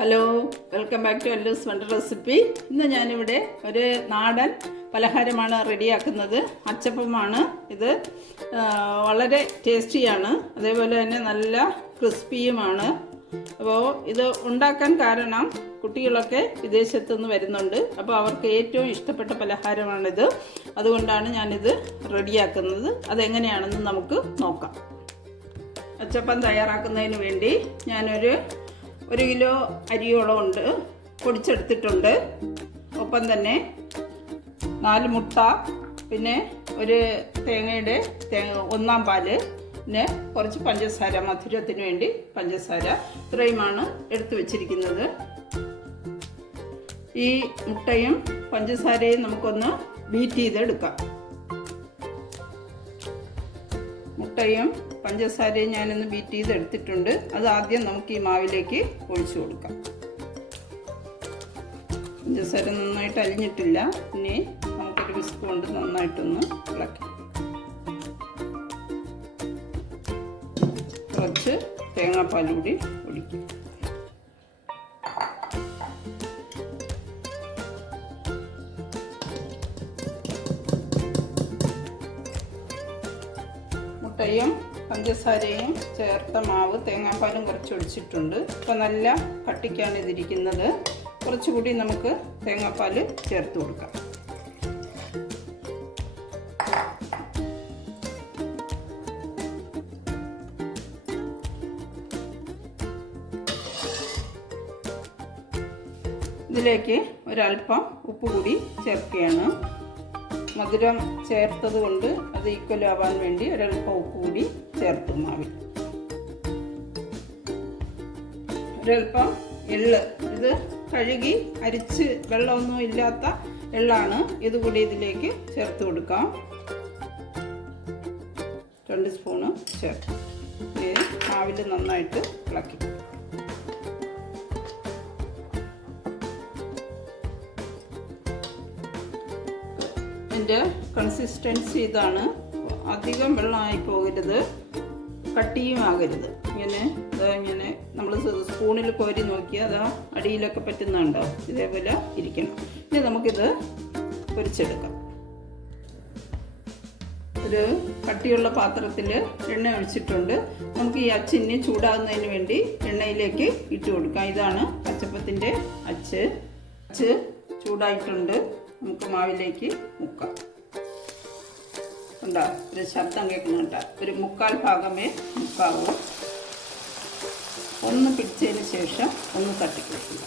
Hello, welcome back to Allu's wonder recipe. ഇന്ന് ഞാനിവിടെ ഒരു നാടൻ പലഹാരമാണ് റെഡിയാക്കുന്നത്. അച്ചപ്പമാണ് ഇത്. വളരെ ടേസ്റ്റിയാണ്, അതേപോലെ തന്നെ നല്ല ക്രിസ്പിയുമാണ്. അപ്പോൾ ഇത് ഉണ്ടാക്കാൻ കാരണം കുട്ടികളൊക്കെ വിദേശത്തു നിന്ന് വരുന്നുണ്ട്. അപ്പോൾ അവർക്ക് ഏറ്റവും ഇഷ്ടപ്പെട്ട പലഹാരമാണിത്. അതുകൊണ്ടാണ് ഞാനിത് റെഡിയാക്കുന്നത്. അതെങ്ങനെയാണെന്ന് നമുക്ക് നോക്കാം. അച്ചപ്പം തയ്യാറാക്കുന്നതിന് വേണ്ടി ഞാനൊരു 1 കിലോ അരിയോളം ഉണ്ട് പൊടിച്ചെടുത്തിട്ടുണ്ട്. ഒപ്പം തന്നെ 4 മുട്ട, പിന്നെ ഒരു തേങ്ങയുടെ 1/4 പാല്, പിന്നെ കുറച്ച് പഞ്ചസാര, മധുരത്തിന് വേണ്ടി പഞ്ചസാര. ഇത്രയുമാണ് എടുത്തു വച്ചിരിക്കുന്നത്. ഈ മുട്ടയും പഞ്ചസാരയും നമുക്കൊന്ന് ബീറ്റ് ചെയ്തെടുക്കാം. മുട്ടയും പഞ്ചസാരയും ഞാനൊന്ന് ബീറ്റ് ചെയ്തെടുത്തിട്ടുണ്ട്. അത് ആദ്യം നമുക്ക് ഈ മാവിലേക്ക് ഒഴിച്ചു കൊടുക്കാം. പഞ്ചസാര നന്നായിട്ട് അലിഞ്ഞിട്ടില്ല. ഇനി നമുക്കൊരു വിസ്ക് കൊണ്ട് നന്നായിട്ടൊന്ന് ഇളക്കി കുറച്ച് തേങ്ങാപ്പാൽ കൂടി ഒഴിക്കും. മുട്ടയും പഞ്ചസാരയും ചേർത്ത മാവ്, തേങ്ങാപ്പാലും കുറച്ച് ഒഴിച്ചിട്ടുണ്ട്. ഇപ്പോൾ നല്ല കട്ടിക്കാണ് ഇതിരിക്കുന്നത്. കുറച്ചുകൂടി നമുക്ക് തേങ്ങാപ്പാൽ ചേർത്ത് കൊടുക്കാം. ഇതിലേക്ക് ഒരല്പം ഉപ്പ് കൂടി ചേർക്കുകയാണ്. മധുരം ചേർത്തത് കൊണ്ട് അത് ഈക്വൽ ആവാൻ വേണ്ടി ഒരല്പം ഉപ്പ് കൂടി ചേർത്തു മാവിൽ. ഒരല്പം എള്ള്, ഇത് കഴുകി അരിച്ച് വെള്ളമൊന്നും ഇല്ലാത്ത എള്ളാണ്. ഇതുകൂടി ഇതിലേക്ക് ചേർത്ത് കൊടുക്കാം. 2 സ്പൂണ് ചേർത്ത് മാവിൽ നന്നായിട്ട് ഇളക്കി. ഇതിൻ്റെ കൺസിസ്റ്റൻസി ഇതാണ്. അധികം വെള്ളമായി പോകരുത്, കട്ടിയും ആകരുത്. ഇങ്ങനെ നമ്മൾ സ്പൂണിൽ കോരി നോക്കിയാൽ അതാ അടിയിലൊക്കെ പറ്റുന്നുണ്ടോ, ഇതേപോലെ ഇരിക്കണം. ഇനി നമുക്കിത് പൊരിച്ചെടുക്കാം. ഒരു കട്ടിയുള്ള പാത്രത്തിൽ എണ്ണ ഒഴിച്ചിട്ടുണ്ട്. നമുക്ക് ഈ അച്ചിന് ചൂടാകുന്നതിന് വേണ്ടി എണ്ണയിലേക്ക് ഇട്ട് കൊടുക്കാം. ഇതാണ് അച്ചപ്പത്തിൻ്റെ അച്ച്. ചൂടായിട്ടുണ്ട്. നമുക്ക് മാവിലേക്ക് മുക്കാം. ഉണ്ടോ, ഒരു ശബ്ദം കേൾക്കുന്നുണ്ട്. ഒരു 1/4 ഭാഗമേ മുക്കാവൂ. ഒന്ന് പിടിച്ചതിന് ശേഷം ഒന്ന് തട്ടിക്കൊടുക്കുക.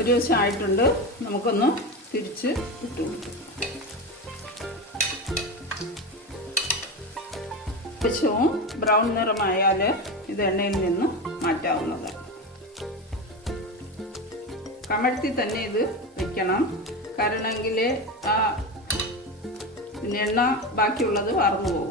ഒരു വശം ആയിട്ടുണ്ട്. നമുക്കൊന്ന് തിരിച്ച് ഇട്ട് കൊടുക്കാം. വശവും ബ്രൗൺ നിറമായാൽ ഇത് എണ്ണയിൽ നിന്ന് മാറ്റാവുന്നതാണ്. കമഴ്ത്തി തന്നെ ഇത് വയ്ക്കണം. കാരണമെങ്കിൽ എണ്ണ ബാക്കിയുള്ളത് വാർന്നു പോകും.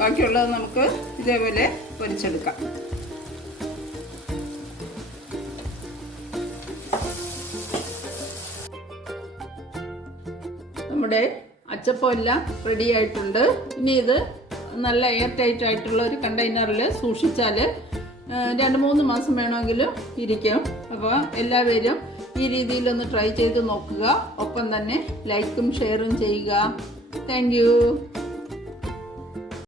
ബാക്കിയുള്ളത് നമുക്ക് ഇതേപോലെ പൊരിച്ചെടുക്കാം. നമ്മുടെ അച്ചപ്പം എല്ലാം റെഡി ആയിട്ടുണ്ട്. ഇനി ഇത് നല്ല എയർ ടൈറ്റ് ആയിട്ടുള്ള ഒരു കണ്ടെയ്നറിൽ സൂക്ഷിച്ചാൽ 2-3 മാസം വേണമെങ്കിലും ഇരിക്കും. അപ്പോൾ എല്ലാവരും ഈ രീതിയിലൊന്ന് ട്രൈ ചെയ്ത് നോക്കുക. ഒപ്പം തന്നെ ലൈക്കും ഷെയറും ചെയ്യുക. Thank you.